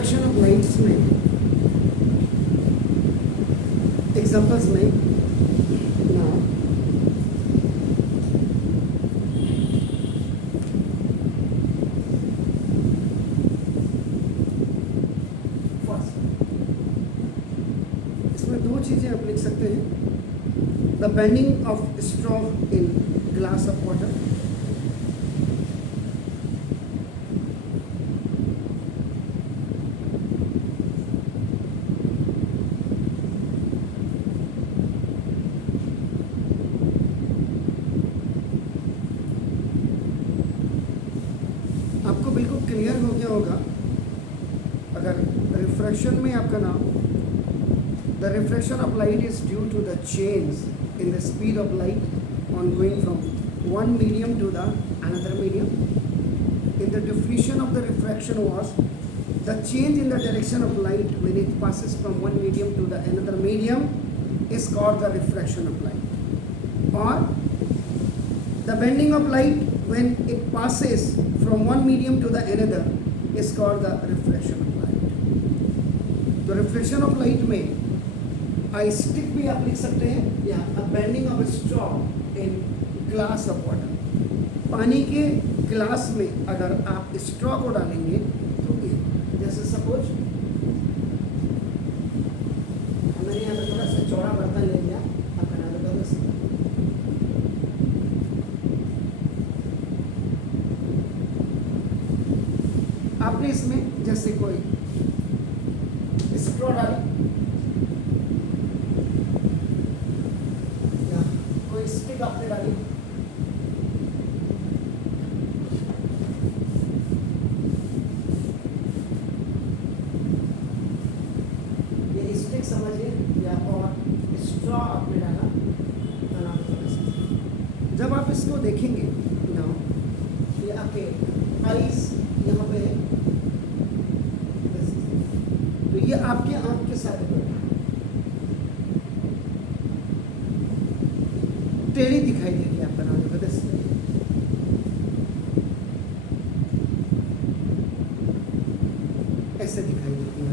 Refraction of lights में एग्जांपल्स में ना इसमें दो चीज़ें आप लिख सकते हैं, the bending of straw in glass of water, आपको बिल्कुल क्लियर हो गया होगा अगर रिफ्रैक्शन में आपका नाम, the refraction of light is due to the change in the speed of light on going from one medium to the another medium. In the definition of the refraction was the change in the direction of light when it passes from one medium to the another medium is called the refraction of light, or the bending of light when it passes from one medium to the another is called the refraction of light. तो refraction of light में I stick भी आप लिख सकते हैं, या a bending of a straw in glass of water, पानी के ग्लास में अगर आप स्ट्रॉ को डालेंगे तो ये जैसे सपोज मैंने यहाँ पर थोड़ा सा चौड़ा बर्तन ले लिया, आप बना लो बस, आपने इसमें जैसे कोई स्ट्रॉ डाली या कोई स्टिक आपने डाली, समझिए, या और स्ट्रॉ आपने डाला, जब आप इसको देखेंगे ना, ये आपके आइस यहाँ पे है, तो ये आपके आंख के साथ टेढ़ी दिखाई देगी, आप बना लो बस, ऐसे दिखाई देती है,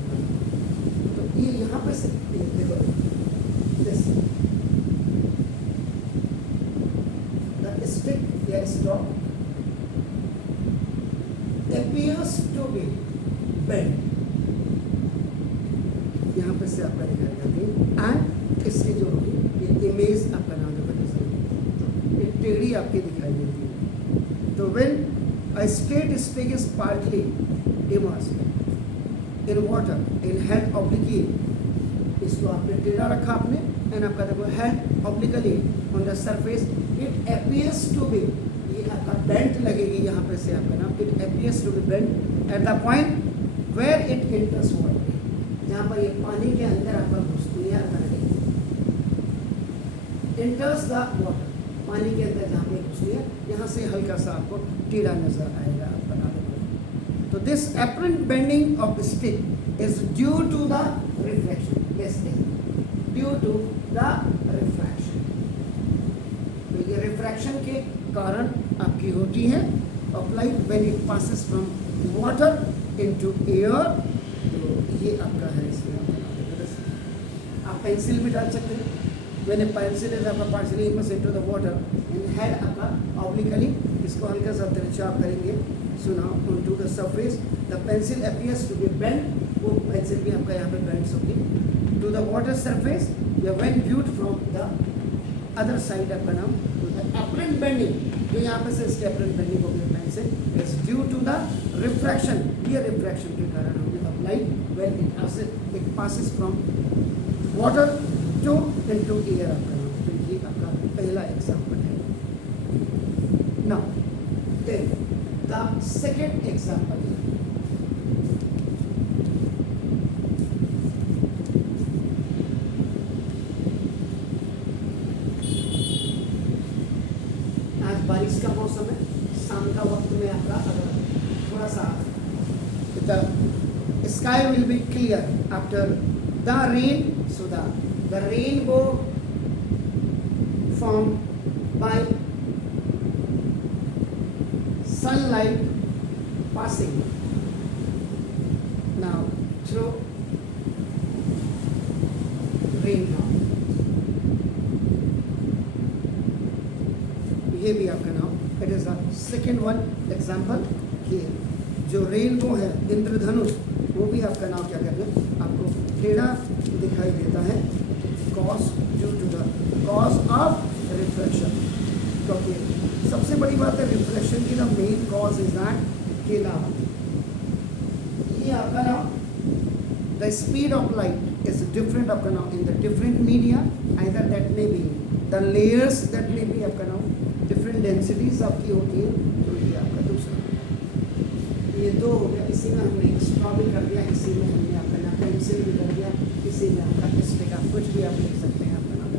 तो ये यहाँ पे से देखो दिस द स्टिक या straw appears to be bent, यहाँ पे से आपका दिखाई जाती है, एंड इसकी जो होगी ये इमेज आपका नाम होगा, ये टेढ़ी आपकी दिखाई देती है। तो when a straight stick is partly immersed in water in head obliquely, इसको आपने टेढ़ा रखा आपने, एंड आपका देखो head obliquely on the surface, it appears to be, ये आपका बेंट लगेगी यहाँ पे से आपका नाम, it appears to be bent at the point where it enters water, जहाँ पर ये पानी के अंदर आपका घुसती है, एंटर्स द वाटर, पानी के अंदर जहाँ पे घुसती है, यहाँ से हल्का सा आपको टेढ़ा नजर आएगा, आप बना लो। तो this apparent bending of the stick is due to the refraction, yes, due to the refraction, तो ये रिफ्रैक्शन के कारण आपकी होती है of light when it passes from water into air, तो ये आपका है, इसमें आप पेंसिल भी डाल सकते हैं, व्हेन ए पेंसिल इज आपका partially immersed into the water and head आपका ऑब्लिकली, इसको हल्का सा तिरछा आप करेंगे, so now onto the surface the pencil appears to be bent, वो पेंसिल भी आपका यहाँ पे बेंड्स होगी to the water surface, या when viewed from the other side आपका नाम, to the apparent bending, जो यहाँ पे से इसके apparent bending हो गई pencil is due to the refraction, ये रिफ्रैक्शन के कारण होगी of light when it passes from water to into air आपका नाम, तो ये आपका पहला एग्जाम्पल है। Now then the second example, आज बारिश का मौसम है, शाम का वक्त में आपका अगर थोड़ा सा the sky will be clear after the rain, so the rainbow formed by sunlight passing. Now through rain now. ये भी आपका नाम, it is a second one example कि जो रेनबो है इंद्रधनुष वो भी आपका नाम क्या कहते हैं, आपको टेढ़ा दिखाई देता है cause due to the cause of reflection. क्योंकि सबसे बड़ी बात है रिफ्लेक्शन की the main cause is that कि ना ये आपका नाम the speed of light is different आपका नाम in the different media, either that may be the layers that may be आपका नाम डिफरेंट डेंसिटीज आपकी होती है। तो ये आपका दूसरा, ये दो हो गया। इसी में हमने एक्स्ट्रा भी कर दिया, इसी में हमने आपका नाम पेंसिल भी कर दिया, इसी में आपका स्टिक आप कुछ भी आप लिख सकते हैं आपका नाम।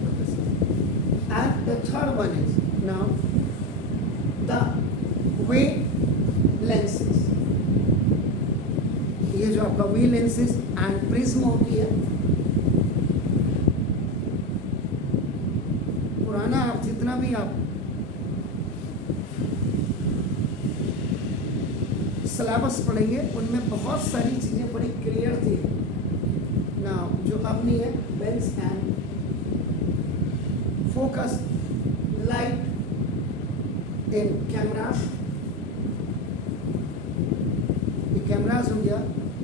And the third one is now the way lenses. ये जो आपका वे लेंसेज एंड प्रिज्म होती है, पुराना आप जितना भी आप सिलेबस पढ़ेंगे उनमें बहुत सारी चीज़ें बड़ी क्लियर थी ना, जो अब नहीं है। Lens and focus light in cameras, ये कैमरास हो गया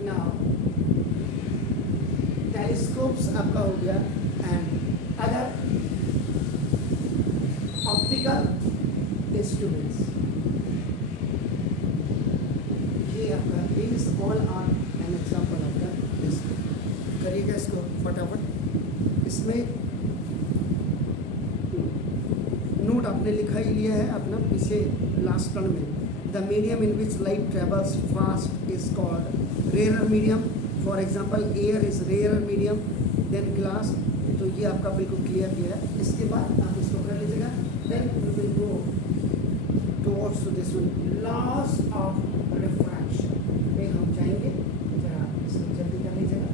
ना, टेलीस्कोप्स आपका हो गया and other optical instruments. These all are an example of the करिएगा इसको फटाफट। इसमें नोट आपने लिखा ही लिया है अपना पीछे लास्ट टर्न में। The medium in which light travels fast is called rare medium. For example air is rare medium then glass. तो ये आपका बिल्कुल क्लियर किया है। इसके बाद आप इसको कर लीजिएगा। Then we will go towards to this one, loss of refraction में हम जाएंगे। जरा इसको जल्दी कर लीजिएगा।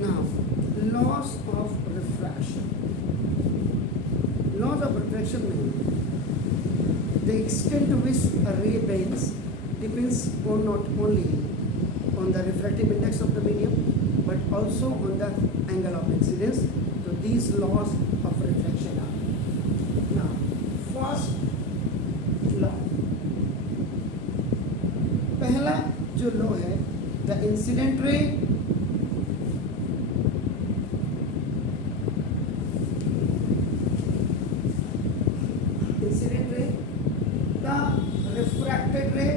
Now loss of refraction, loss of refraction में the extent to which a ray bends depends on not only on the refractive index of the medium but also on the angle of incidence. So these laws of reflection are now first law, पहला जो लॉ है the incident ray refracted ray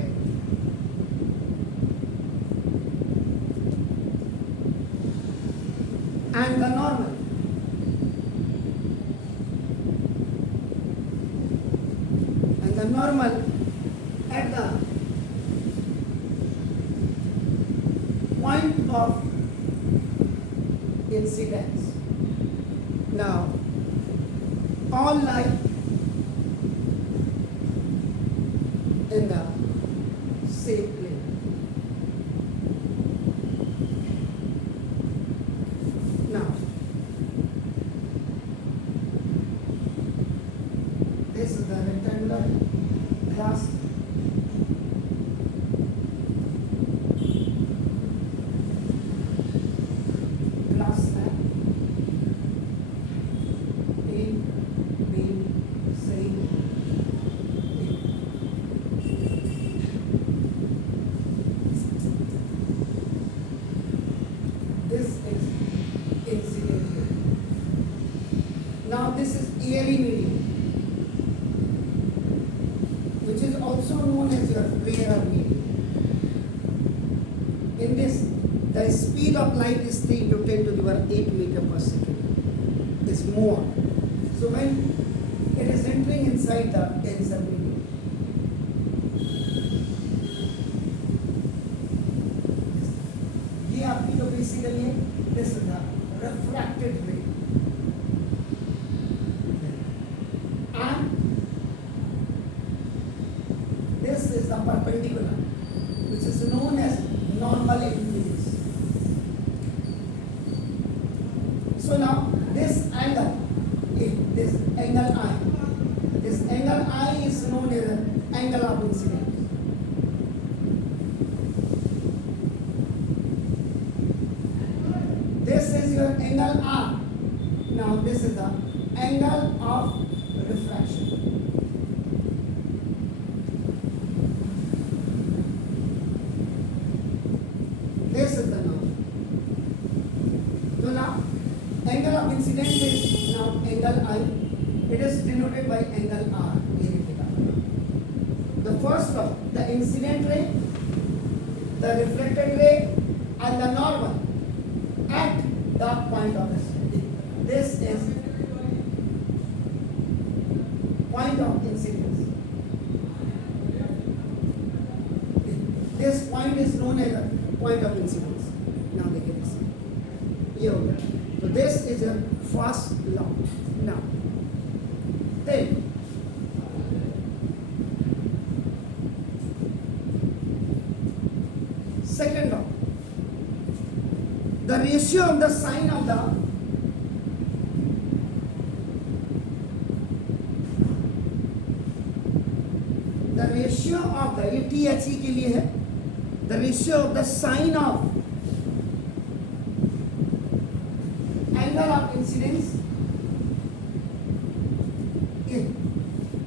and the normal. And the normal at the point of incidence. Now all light in the same plane. Now, this is the rectangular glass. Glass है A, B, C, this is ELE medium, which is also known as your rarer medium. In this, the speed of light is 3 to 10 to the power 8 meter per second. Is more. So when it is entering inside the denser medium, ये आपकी तो basically है, this is the refracted ray. This is the perpendicular, which is known as normal increase. So now this angle I is known as an angle of incidence. This is your angle R. Now this is the angle of refraction. This is the norm. So now angle of incidence is now angle I. It is denoted by angle R. The first one, the incident ray, the reflected ray, and the normal at the point of incidence. This is point of incidence. This point is known as a point of incidence. Now look at this. ये हो गया. So this is a first law. Now, then second law. The ratio of the sine of the ratio of the ये THE के लिए है. The ratio of the sine of angle of incidence,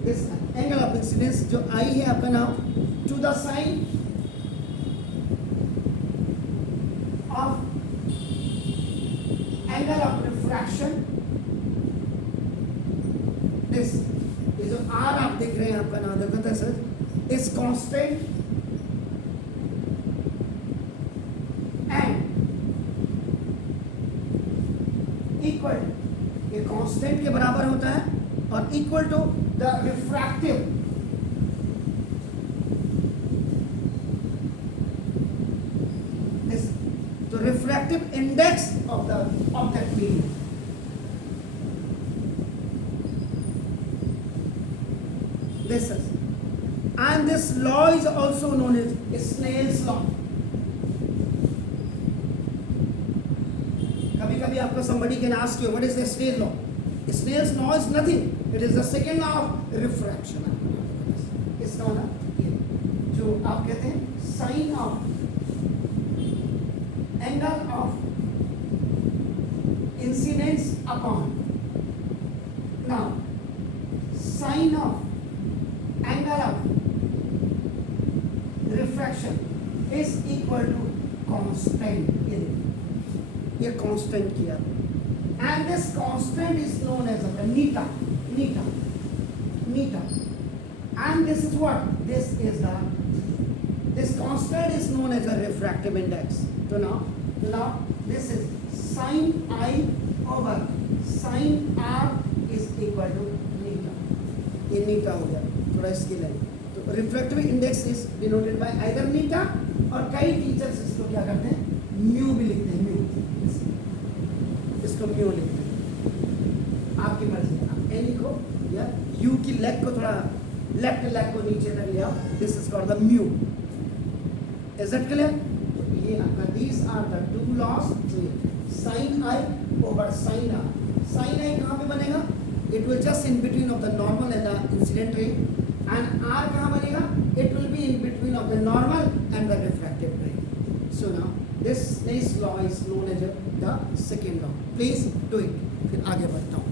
this angle of incidence जो I है आपका नाम, to the sine of angle of refraction. This ये जो R आप देख रहे हैं आपका नाम देखते हैं sir, is constant and equal, ये constant के बराबर होता है और equal to the refractive this, the refractive index of that medium. This is, and this law is also known as Snell's law. कभी कभी आपको somebody can ask you what is the Snell's law? Snell's law is nothing. It is the second law of refraction. इसका होना जो आप कहते हैं sin of angle of incidence upon, now sin of angle of refraction is equal to constant. ये constant किया, and this constant is known as a neta, and this is what? This constant is known as a refractive index. So now this is sin I over sin R is equal to neta. ये neta हो गया, थोड़ा इसके लिए. तो refractive index is denoted by either neta, और कई टीचर्स इसको क्या करते हैं, म्यू भी लिखते हैं, म्यू, इसको म्यू लिखते हैं. आपकी मर्जी, आप ए लिखो या यू की लेग को थोड़ा लेफ्ट लेग को नीचे तक ले आओ. This is called the mu. Is it clear? ये आपका these are the two laws. Sine I over sine R. Sine I कहाँ पे बनेगा? It will just in between of the normal and the incident ray. And R कहाँ बनेगा? It will be in between of the normal and the refractive ray. So now this law is known as the second law. Please do it. फिर आगे बढ़ता हूँ.